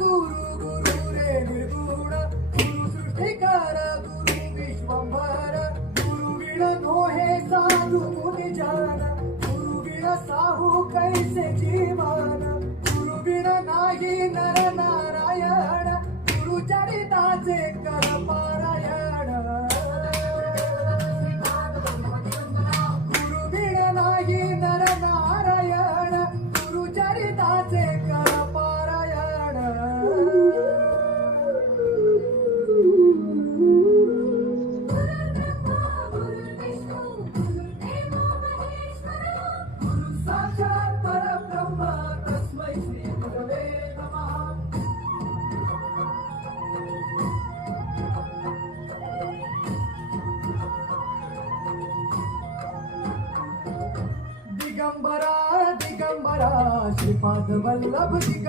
गुरु गुरु रे निर्गुण गुरु सृष्टिकर गुरु विश्वंभर गुरु विण नोहे साधु मुनि जन गुरु विण साहू कैसे जीवन गुरु विण नाही नर नारायण गुरु चरिताचे कर पारायण गुरु विण नाही नर नारायण गुरु चरिताचे कर पारायण साक्षात परब्रह्म तस्मै श्री गुरवे नमः दिगंबरा दिगंबरा श्रीपाद वल्लभ दिगंबरा